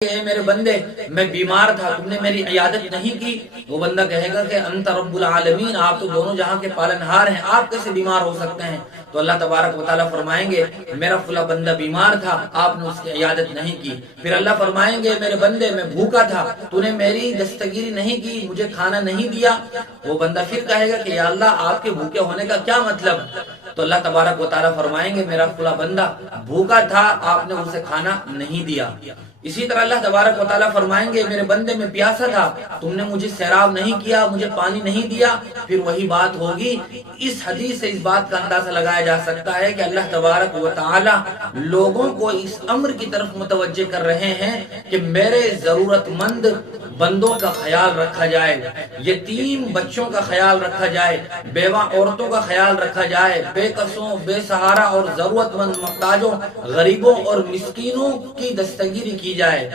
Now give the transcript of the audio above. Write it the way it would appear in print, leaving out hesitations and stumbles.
ए मेरे बंदे, मैं बीमार था, तुमने मेरी इयादत नहीं की। वो बंदा कहेगा कि अंत रब्बुल आलमीन, आप तो दोनों जहां के पालनहार हैं, आप कैसे बीमार हो सकते हैं। तो अल्लाह तबारक व तआला फरमाएंगे मेरा फुला बंदा बीमार था, आपने उसकी इयादत नहीं की। फिर अल्लाह फरमाएंगे मेरे बंदे, मैं भूखा था, तूने मेरी दस्तगीरी नहीं की, मुझे खाना नहीं दिया। वो बंदा फिर कहेगा कि या अल्लाह, आपके भूखे होने का क्या मतलब। तो अल्लाह तबारक व तआला फरमाएंगे मेरा फुला बंदा भूखा था, आपने उसे खाना नहीं दिया। इसी तरह अल्लाह तबारक व तआला फरमाएंगे मेरे बंदे, मैं प्यासा था, तुमने मुझे सैराब नहीं किया, मुझे पानी नहीं दिया। फिर वही बात होगी। इस हदीस से इस बात का अंदाजा लगाया जा सकता है कि अल्लाह तबारक व तआला लोगों को इस अम्र की तरफ मुतवज्जे कर रहे हैं कि मेरे जरूरतमंद बंदों का ख्याल रखा जाए, यतीम बच्चों का ख्याल रखा जाए, बेवा औरतों का ख्याल रखा जाए, बेकसों, बेसहारा और जरूरतमंद मोहताजों, गरीबों और मिस्कीनों की दस्तगीरी की जाए।